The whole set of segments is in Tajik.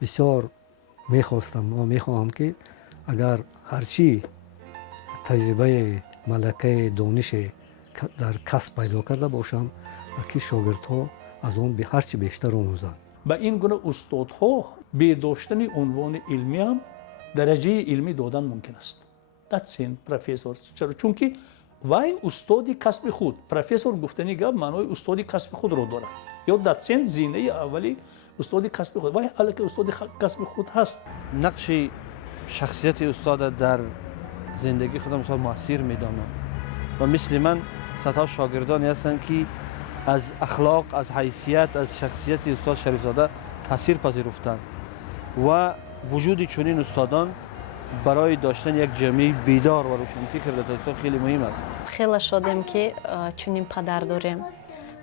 بسیار میخواهم که اگر هرچی تجربه ملکه دانش در کسب پیدا کرده باشم که شاگردها از اون به هرچی بیشتر آموزند. با این گونه استادها به داشتن عنوان علمی هم درجه علمی دادن ممکن است. دادسین پروفسور. چرا؟ چون که وای استادی کسب خود، پروفسور گفتنی گپ معنای استادی کسب خود رو دارد. یا دادسین زینه اولی استادی کسب خود. وای حالا که استادی کسب خود هست. نقش شخصیت استاد در زندگی خودم بسیار مؤثر میدانم و مثل من صدها شاگردانی هستند که از اخلاق، از حیثیت، از شخصیت استاد شریفزاده تاثیر پذیرفتند و وجود چنین استادان برای داشتن یک جامعه بیدار و روشنفکر در تاجیکستان خیلی مهم است. خیلی شادم که چنین پدر داریم.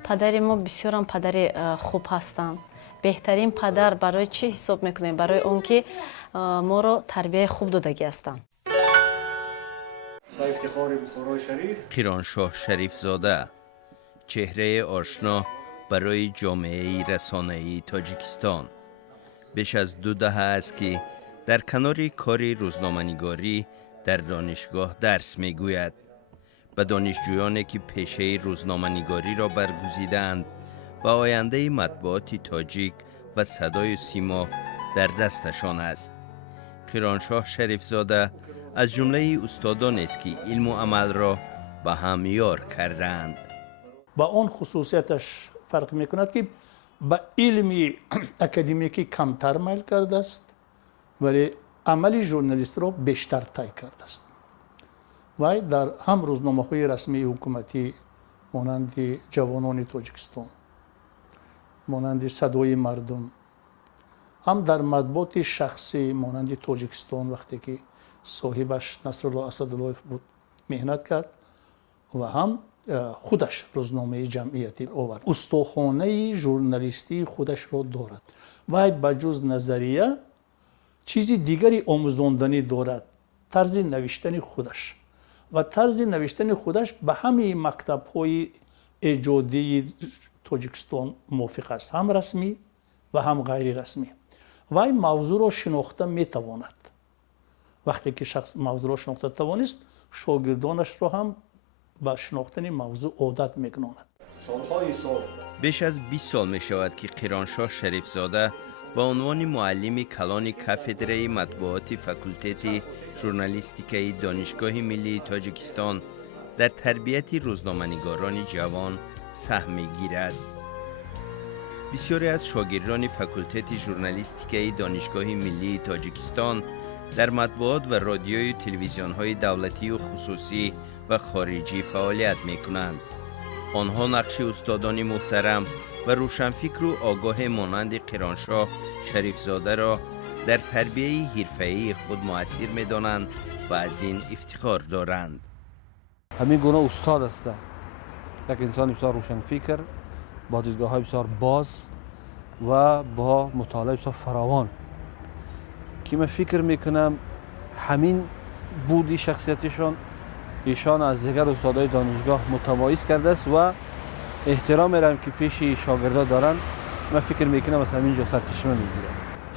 پدر ما بسیار هم پدر خوب هستند. بهترین پدر برای چی حساب میکنیم؟ برای اون که ما رو تربیت خوب دادگی هستند. قیرانشاه شریفزاده، چهره آشنا برای جامعه رسانه‌ای تاجیکستان. بیش از 2 دهه است که در کنار کار روزنامه‌نگاری در دانشگاه درس می‌گوید. به دانشجویانی که پیشه روزنامه‌نگاری را برگزیدند و آینده مطبوعات تاجیک و صدای سیما در دستشان است. قیرانشاه شریفزاده از جمله استادانی است که علم و عمل را به هم یار کردند. با اون خصوصیتش فرق میکند که با علمی اکادمیکی کمتر میل کرده است ولی عملی ژورنالیست را بیشتر طی کرده است. و در هم روزنامه‌های رسمی حکومتی مانند جوانان تاجیکستان، مانند صدای مردم، هم در مطبوعات شخصی مانند تاجیکستان وقتی که صاحبش نصرالله اسدالله بود مهنت کرد و هم خودش روزنامه جمعیتی آورد. استخوانه ژورنالیستی خودش را دارد و بجز نظریه چیزی دیگری آموزاندنی دارد. طرز نوشتن خودش و طرز نوشتن خودش به همه مکتب‌های ایجادی تاجیکستان موافق است، هم رسمی و هم غیر رسمی. و این موضوع را شناخته میتواند. وقتی که شخص موضوع را شناخته توانست، شاگردانش را هم به شناختن موضوع عادت میکناند. بیش از 20 سال می شود که قیرانشاه شریفزاده با عنوان معلم کلان کافدره مطبوعات فاکولته ژورنالیستیکی دانشگاه ملی تاجیکستان در تربیت روزنامه‌نگاران جوان سهم می‌گیرد. بسیاری از شاگردان فاکولته ژورنالیستیکی دانشگاه ملی تاجیکستان در مطبوعات و رادیوی تلویزیون‌های دولتی و خصوصی و خارجی فعالیت می‌کنند. آنها نقش استادان محترم و روشنفکر و آگاه مانند قیرانشاه شریفزاده را در تربیت حرفه‌ای خود مؤثر می‌دانند و از این افتخار دارند. همین گونه استاد است. یک انسان بسیار روشنفکر با دیدگاه‌های بسیار باز و با مطالعه بسیار فراوان که من فکر میکنم همین بودی شخصیتشان ایشان از دیگر استادای دانشگاه متمایز کرده است و احترام میرم که پیش شاگردا دارن. من فکر میکنم از همینجا سرچشمه میگیره.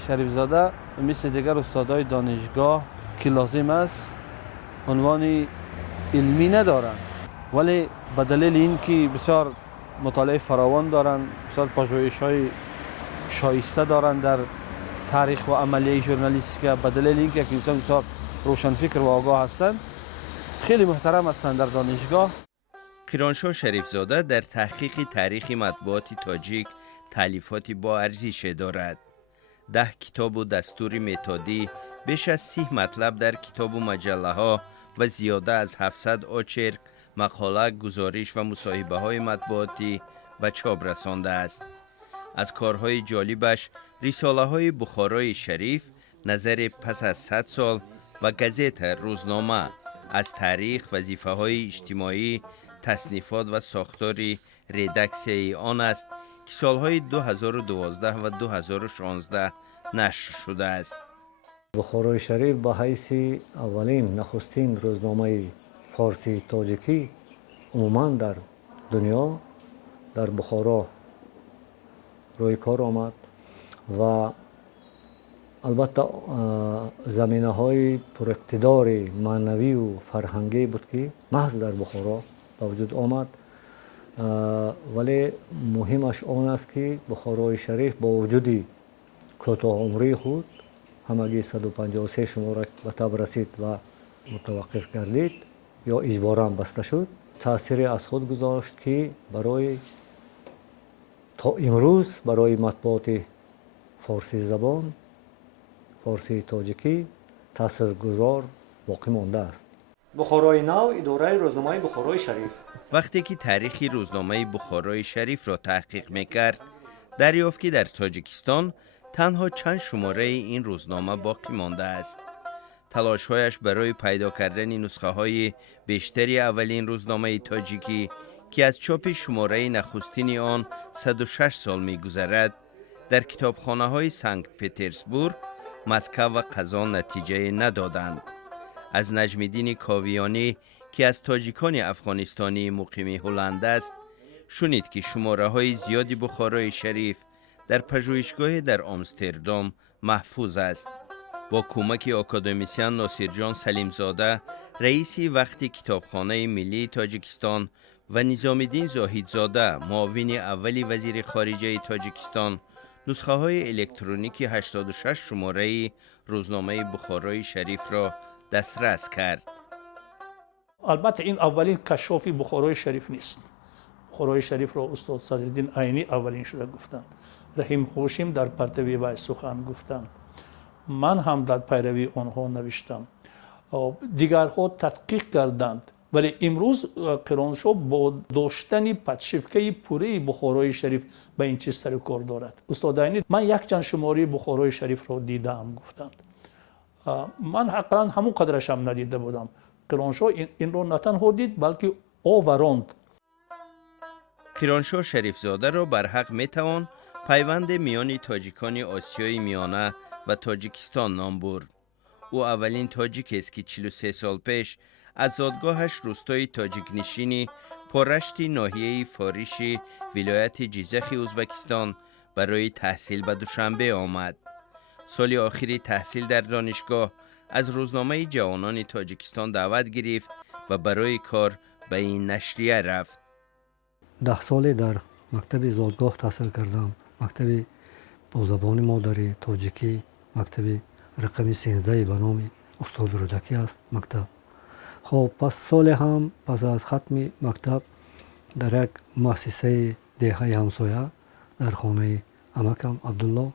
شریفزاده مثل دیگر استادای دانشگاه که لازم است عنوان علمی ندارن ولی به دلیل اینکه بسیار مطالعه فراوان دارن، بسیار پژوهش‌های شایسته دارن در تاریخ و عملیه ژورنالیستیک، به دلیل اینکه یک انسان بسیار روشنفکر و آگاه هستند خیلی محترم هستند در دانشگاه. قیرانشاه شریفزاده در تحقیق تاریخ مطبوعات تاجیک تالیفات با ارزش دارد. 10 کتاب و دستور متدی، بیش از 30 مطلب در کتاب و مجله ها و زیاده از 700 آچرک، مقاله، گزارش و مصاحبه های مطبوعاتی به چاپ رسانده است. از کارهای جالبش رساله های بخارای شریف، نظر پس از 100 سال و گزیت روزنامه، از تاریخ، وظیفه های اجتماعی، تصنیفات و ساختار ردکسیای آن است که سالهای 2012 و 2016 نشر شده است. بخارای شریف به حیث اولین نخستین روزنامه فارسی تاجیکی عموما در دنیا در بخارا روی کار آمد و البته زمینه های پر اقتدار معنوی و فرهنگی بود که محض در بخارا به وجود آمد، ولی مهمش آن است که بخارای شریف با وجود کوتاه عمری خود همگی 153 شماره به تب رسید و متوقف گردید یا اجباراً بسته شد، تأثیر از خود گذاشت که برای تا امروز برای مطبوعات فارسی زبان، فارسی تاجیکی تاثیرگذار باقی مانده است. بخارای نو اداره روزنامه بخارای شریف وقتی که تاریخ روزنامه بخارای شریف را تحقیق میکرد، دریافت که در تاجیکستان تنها چند شماره این روزنامه باقی مانده است. تلاش‌هایش برای پیدا کردن نسخه های بیشتری اولین روزنامه تاجیکی که از چاپ شماره نخستین آن 106 سال می‌گذرد، در کتابخانه های سنت پترزبورگ، مسکو و قزان نتیجه ندادند. از نجم‌الدین کاویانی که از تاجیکان افغانستانی مقیم هلند است، شنید که شماره های زیادی بخارای شریف در پژوهشگاه در آمستردام محفوظ است. با کمک آکادمیسین ناصرجان سلیمزاده، رئیس وقت کتابخانه ملی تاجیکستان و نظام‌الدین زاهدزاده، معاون اول وزیر خارجه تاجیکستان، نسخه های الکترونیک 86 شماره روزنامه بخارای شریف را دسترس کرد. البته این اولین کشاف بخارای شریف نیست. بخارای شریف را استاد صدرالدین عینی اولین شده گفتند. رحیم هاشم در پرتوی وی سخن گفتند. من هم در پیروی آنها نوشتم. دیگرها تحقیق کردند، ولی امروز قرانشاه با داشتن پدشیفته پوره بخارای شریف به این چیز سر کار دارد. استاد عینی من یک چند شماره بخارای شریف را دیدم گفتند. من حقا همون قدرش هم ندیده بودم. قرانشاه این را نه تنها دید بلکه آوراند. قرانشاه شریفزاده را بر حق میتوان پیوند میان تاجیکان آسیای میانه و تاجیکستان نام برد. او اولین تاجیک است که 43 سال پیش از زادگاهش روستای تاجیک نشینی پررشت ناحیه فاریشی ولایت جیزخ ازبکستان برای تحصیل به دوشنبه آمد. سال آخری تحصیل در دانشگاه از روزنامه جوانان تاجیکستان دعوت گرفت و برای کار به این نشریه رفت. 10 سال در مکتب زادگاه تحصیل کردم. مکتب با زبان مادری تاجیکی، مکتب رقم 13 به نام استاد رودکی است مکتب. خب پس سال هم پس از ختم مکتب در یک مؤسسه دهه همسایه در خانه عمکم عبدالله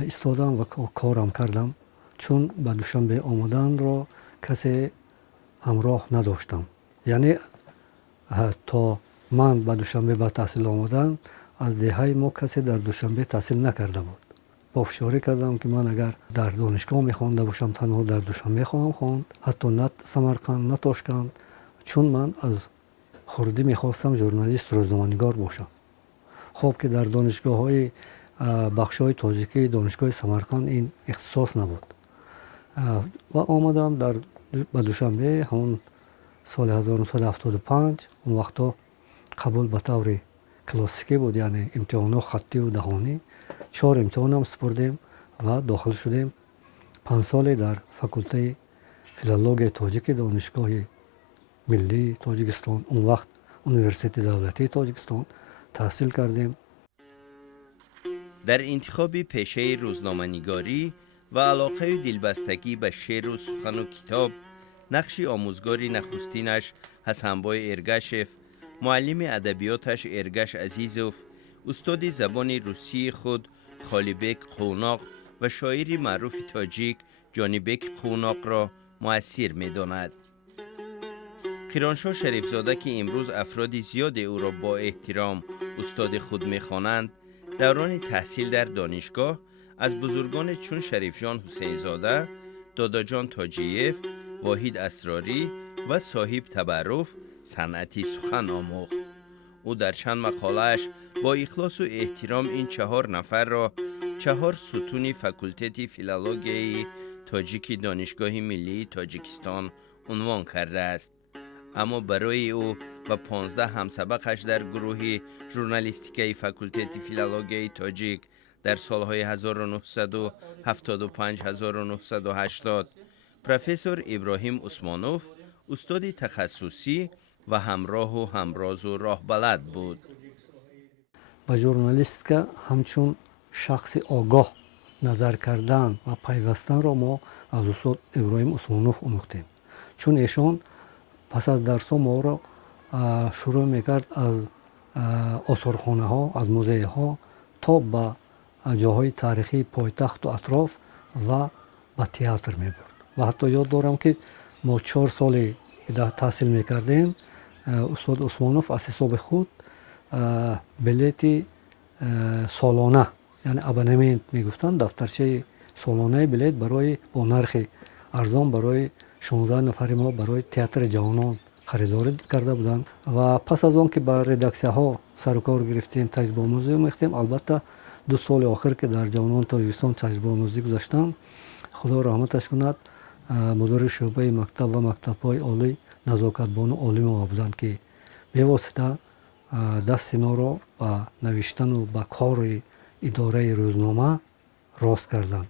ایستادم و کارم کردم، چون به دوشنبه آمدن را کسی همراه نداشتم. یعنی تا من به دوشنبه به تحصیل آمدن از دهه ما کسی در دوشنبه تحصیل نکرده بود. با فشاری کردم که من اگر در دانشگاه میخوانده باشم تنها در دوشنبه خواهم خواند، حتی نه سمرقند نه تاشکند، چون من از خردی میخواستم ژورنالیست روزنامه‌نگار باشم. خب که در دانشگاه های بخش های تاجیکی دانشگاه سمرقند این اختصاص نبود و آمدم در به دوشنبه همون سال 1975. اون وقتا قبول به طور کلاسیکی بود، یعنی امتحانات خطی و دهانی. 4 امتحان هم سپردیم و داخل شدیم. 5 سال در فاکولته فیلولوژی تاجیک دانشگاه ملی تاجیکستان، اون وقت یونیورسیته دولتی تاجیکستان تحصیل کردیم. در انتخاب پیشه روزنامه‌نگاری و علاقه دلبستگی به شعر و سخن و کتاب، نقش آموزگاری نخستینش حسنبای ارگشف، معلم ادبیاتش ارگش عزیزوف، استاد زبان روسی خود خالیبک قوناق و شاعر معروف تاجیک جانیبک قوناق را مؤثر می‌داند. قرانشاه شریفزاده که امروز افراد زیاد او را با احترام استاد خود می‌خوانند، دوران تحصیل در دانشگاه از بزرگان چون شریف جان حسین زاده، دادا جان تاجیف، واحد اسراری و صاحب تبرف صنعتی سخن آموخت. او در چند مقاله‌اش با اخلاص و احترام این 4 نفر را 4 ستون فاکولته فیلولوژی تاجیک دانشگاه ملی تاجیکستان عنوان کرده است. اما برای او و 15 همسبقش در گروه ژورنالیستیک فاکولته فیلولوژی تاجیک در سالهای 1975-1980 پروفسور ابراهیم عثمانوف استاد تخصصی و همراه و همراز و راهبلد بود. با ژورنالیستیکا همچون شخص آگاه نظر کردن و پیوستن را ما از استاد ابراهیم عثمانوف آموختیم، چون ایشان پس از درس ما را شروع میکرد از آثارخانه ها، از موزه ها تا به جاهای تاریخی پایتخت و اطراف و به تئاتر میبرد. و حتی یاد دارم که ما 4 سال تحصیل میکردیم، استاد عثمانوف از حساب خود بلیت سالانه، یعنی ابونمنت میگفتن، دفترچه سالانه بلیت برای با نرخ ارزان برای 16 نفر ما برای تئاتر جوانان خریداری کرده بودند. و پس از آن که با ردکسیه ها سر و کار گرفتیم، تجربه آموزی می‌کردیم. البته 2 سال آخر که در جوانان تاجیکستان تجربه آموزی گذاشتم، خدا رحمتش کند، مدیر شعبه مکتب و مکتب‌های عالی نزاکتبان عالی ما بودند که بواسطه دست ما را با نوشتن و با کار اداره روزنامه راست کردند.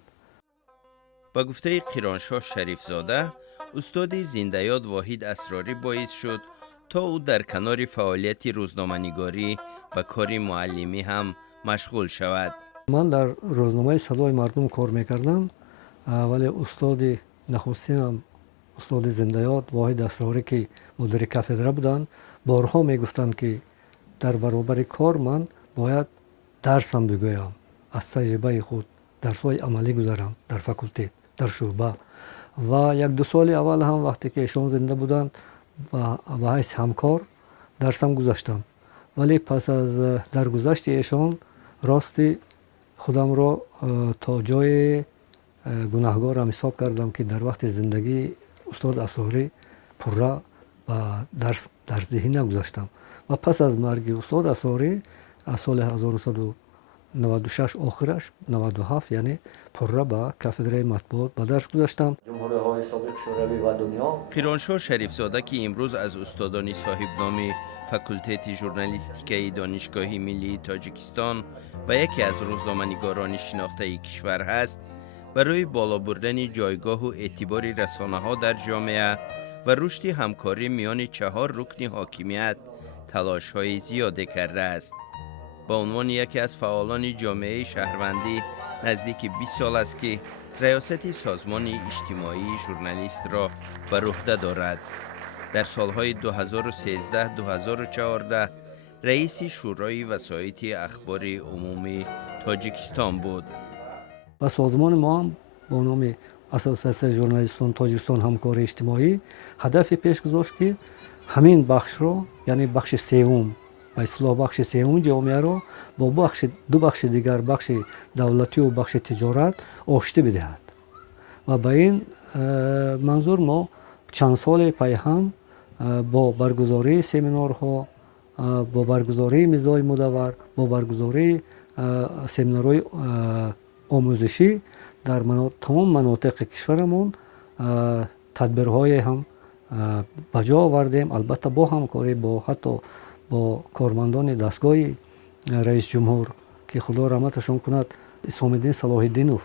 با گفته قیرانشاه شریفزاده، استاد زنده‌یاد واحد اسراری باعث شد تا او در کنار فعالیت روزنامه‌نگاری و کار معلمی هم مشغول شود. من در روزنامه صدای مردم کار میکردم، ولی استاد نخستینم استاد زنده‌یاد واحد اسراری که مدیر کافدره بودند، بارها میگفتند که در برابر کار من باید درسم بگویم، از تجربه خود درس‌های عملی گذارم در فاکولته، در شعبه. و 1-2 سال اول هم وقتی که ایشان زنده بودند و حیث همکار درسم گذاشتم، ولی پس از درگذشت ایشان راستی خودم را تا جای گناهگارم حساب کردم که در وقت زندگی استاد اسراری پره و درسدهی نگذاشتم. و پس از مرگ استاد اسراری از سال 1996 آخرش 97 یعنی پره به کافدره مطبوعات به درس گذاشتم. جمهوری‌های سابق شوروی و دنیا. قیرانشاه شریفزاده که امروز از استادان صاحب نام فاکولته ژورنالیستیکی دانشگاه ملی تاجیکستان و یکی از روزنامه‌نگاران شناخته کشور است، برای بالا بردن جایگاه و اعتبار رسانه‌ها در جامعه و رشد همکاری میان 4 رکن حاکمیت تلاش‌های زیادی کرده است. با عنوان یکی از فعالان جامعه شهروندی نزدیک 20 سال است که ریاست سازمان اجتماعی ژورنالیست را بر عهده دارد. در سالهای 2013-2014 رئیس شورای وسایط اخبار عمومی تاجیکستان بود. و سازمان ما هم با نام اساسیاسیون ژورنالیستان تاجیکستان همکاری اجتماعی هدف پیش گذاشت که همین بخش رو، یعنی بخش سوم، به اصطلاح بخش سوم جامعه رو با دو بخش دیگر، بخش دولتی و بخش تجارت آشتی بدهد. و به این منظور ما چند سال پی هم با برگزاری سمینارها، با برگزاری میزهای مدور، با برگزاری سمینارهای آموزشی در تمام مناطق کشورمون تدبیرهای هم بجا آوردیم. البته با همکاری حتی با کارمندان دستگاه رئیس جمهور که خدا رحمتشون کند، اسام الدین صلاح الدینوف،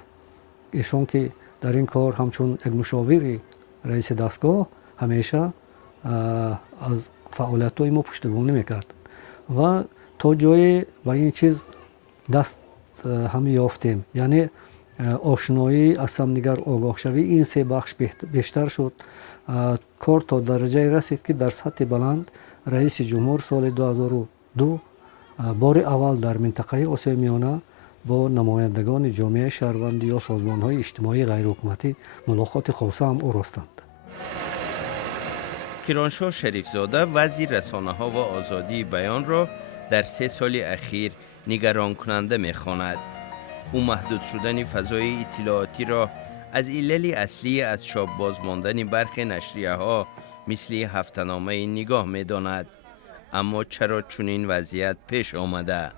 ایشون که در این کار همچون یک مشاور رئیس دستگاه همیشه از فعالیت‌های ما پشتیبانی میکرد و تا جای و این چیز دست هم یافتیم، یعنی آشنایی از همدیگر، آگاه شوی این 3 بخش بیشتر شد. کار تا درجه رسید که در سطح بلند رئیس جمهور سال 2002 بار اول در منطقه آسیای میانه با نمایندگان جامعه شهروندی یا سازمان‌های اجتماعی غیرحکومتی ملاقات خاصه هم آراستند. قیرانشاه شریفزاده وضع رسانه‌ها و آزادی بیان را در 3 سال اخیر نگران کننده می‌خواند. او محدود شدن فضای اطلاعاتی را از علل اصلی از چاپ باز ماندن برخی نشریه‌ها مثل هفته‌نامه نگاه می‌داند. اما چرا چنین وضعیت پیش آمده؟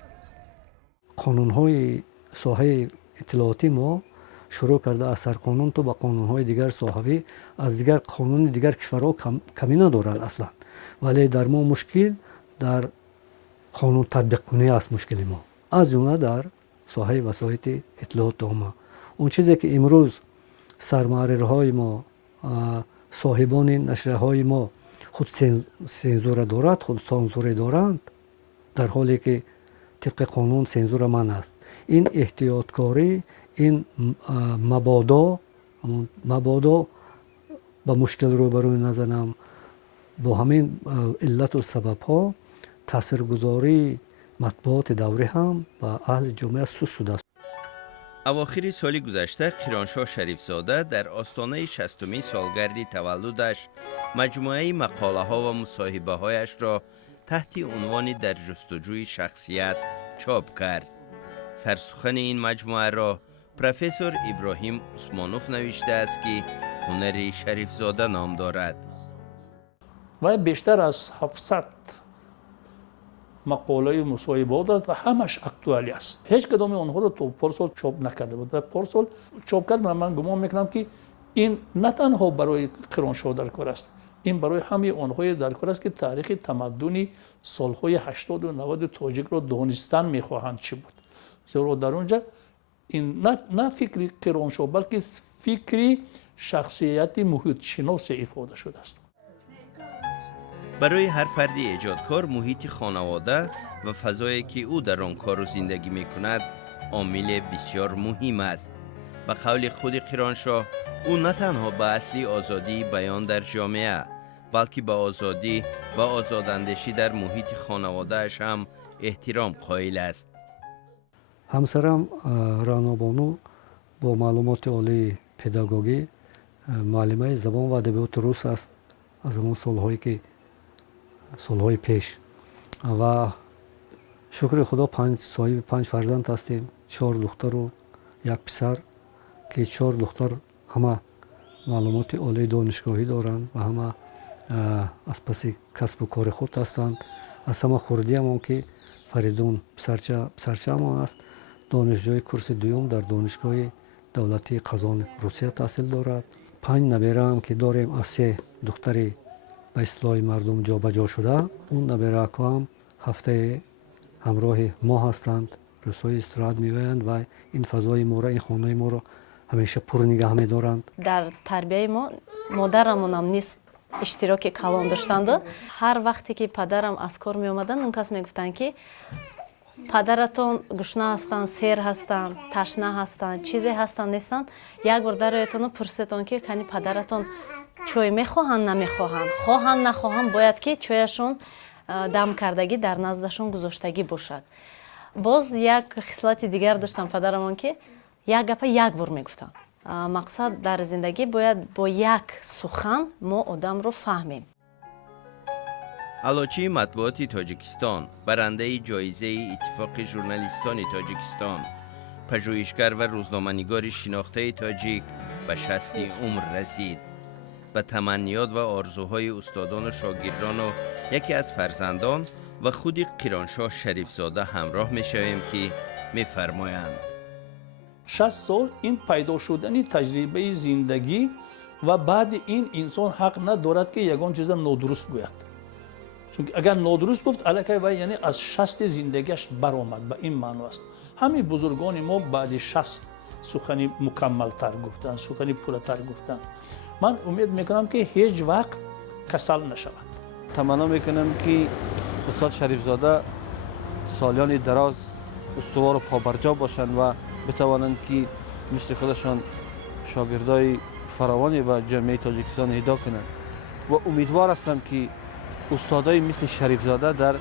قانون‌های ساحه اطلاعاتی ما شروع کرده از سرقانون تا به قانون‌های دیگر ساحوی از دیگر قانون دیگر کشورها کمی ندارد اصلا، ولی در ما مشکل در قانون تطبیق کنی است. مشکل ما از جمله در соҳаи васоити иттилоъоти омма. он чизе ки имрӯз сармуҳаррирҳои мо, соҳибони нашрияҳои мо худ сензура дорад, худ сензура доранд, дар ҳоле ки тибқи қонун сензура ман аст. ин эҳтиёткорӣ, ин мабодо ба мушкил рӯбарӯ назанам, бо ҳамин иллату сабабҳо таъсиргузории матбуоти даврӣ ҳам ба аҳли ҷомеа суст шудааст. авохири соли гузашта қироншоҳ шарифзода дар остонаи 60-умин солгарди таваллудаш маҷмӯаи мақолаҳо ва мусоҳибаҳояшро таҳти унвони дар ҷустуҷӯи шахсият чоп кард. сарсухани ин маҷмӯаро профессор иброҳим усмонов навиштааст ки ҳунари шарифзода ном дорад. вай бештар аз 700 мақолаи мусоҳибаҳо дорад ва ҳамаш актуалӣ аст. ҳеҷ кадоми онҳоро то порсол чоп накарда буд ва порсол чоп кард ва ман гумон мекунам ки ин на танҳо барои қироншоҳ дар кор аст, ин барои ҳамаи онҳое дар кор аст ки таърихи тамаддуни солҳои 80 و 90 тоҷикро донистан мехоҳанд чӣ буд. зеро дар он ҷа ин на фикри қироншоҳ, балки фикри шахсияти муҳитшиносе ифода шудааст. барои ҳар фарди эҷодкор муҳити хонавода ва фазое ки ӯ дар он кору зиндагӣ мекунад омиле бисёр муҳим аст. ба қавли худи қироншоҳ, ӯ на танҳо ба асли озодии баён дар ҷомеа, балки ба озодӣ ва озодандешӣ дар муҳити хонаводааш ҳам эҳтиром қоил аст. ҳамсарам раънобону бо маълумоти олии педагогӣ муаллимаи забон ва адабиёти рус аст аз ҳамон солҳои пеш ва шукри худо соҳиби 5 фарзанд ҳастем, 4 духтару 1 писар, ки 4 духтар ҳама маълумоти олии донишгоҳӣ доранд ва ҳама аз паси касбу кори худ ҳастанд. аз ҳама хурдиам он ки Фаридун писарчаамон аст, донишҷӯи курси дуюм дар донишгоҳи давлатии Қазони Русия таҳсил дорад. 5 набераам ки дорем аз 3 духтари ба ислоҳи мардум ҷобаҷо шуда, он набераакҳоам ҳафтае ҳамроҳи мо ҳастанд, рӯзҳои истироҳат меоянд ва ин фазои моро, ин хонаи моро ҳамеша пур нигаҳ медоранд. дар тарбияи мо модарамонам низ иштироки калон доштанду ҳар вақте ки падарам аз кор меомаданд, он кас мегуфтанд ки падаратон гушна ҳастанд, сер ҳастанд, ташна ҳастанд, чизе ҳастанд нестанд, як бор дароятону пурсетон ки кани падаратон чой мехоҳанд намехоҳанд, хоҳанд нахоҳанд, бояд ки чояшон дам кардагӣ дар наздашон гузоштагӣ бошад. боз як хислати дигар доштанд падарамон ки як гапа як бор мегуфтанд. мақсад дар зиндагӣ бояд бо як сухан мо одамро фаҳмем. алочии матбуоти тоҷикистон, барандаи ҷоизаи иттифоқи журналистони тоҷикистон, пажӯҳишгар ва рӯзноманигори шинохтаи тоҷик ба 60 умр расид. ба таманниёт ва орзуҳои устодону шогирдону яке аз фарзандон ва худи қироншоҳ шарифзода ҳамроҳ мешавем ки мефармоянд: 60 сол ин пайдо шудани таҷрибаи зиндагӣ ва баъди ин инсон ҳақ надорад ки ягон чиза нодуруст гӯяд. чунки агар нодуруст гуфт, аллакай вай яъне аз 60 зиндагиаш баромад. ба ин маъно аст. ҳамаи бузургони мо баъди 60 сухани мукаммалтар гуфтанд, сухани пурратар гуфтанд. ман умед мекунам ки ҳеҷ вақт касал нашавад. таманно мекунам ки устод шарифзода солиёни дароз устувору побарҷо бошанд ва битавонанд ки мисли худашон шогирдои фаровоне ба ҷомеаи тоҷикистон ҳидо кунанд ва умедвор ҳастам ки устодои мисли шарифзода дар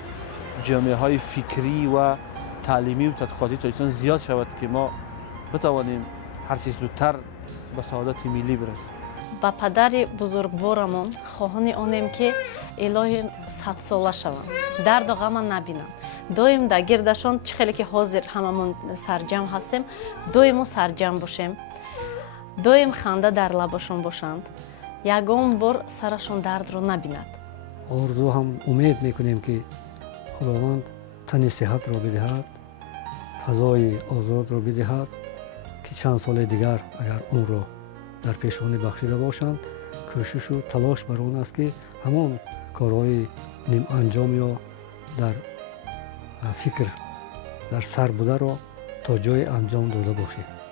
ҷомеаҳои фикрӣ ва таълимию тадқиқотии тоҷикистон зиёд шавад ки мо битавонем ҳарчи зудтар ба саодати миллӣ бирасем. ба падари бузургворамон хоҳони онем ки илоҳи 100сола шавам, дарду ғама набинам. доим дар гирдашон чӣ хеле ки ҳозир ҳамамон сарҷам ҳастем, доиму сарҷам бошем, доим ханда дар лабашон бошанд, ягон бор сарашон дардро набинад. орзу ҳам умед мекунем ки худованд тани сиҳатро бидиҳад, фазои озодро бидиҳад, ки чанд соли дигар агар умрро дар пешонӣ бахшида бошанд, кӯшишу талош бар он аст ки ҳамон корҳои ниманҷом ё дар фикр дар сар бударо то تا جای انجام داده باشه.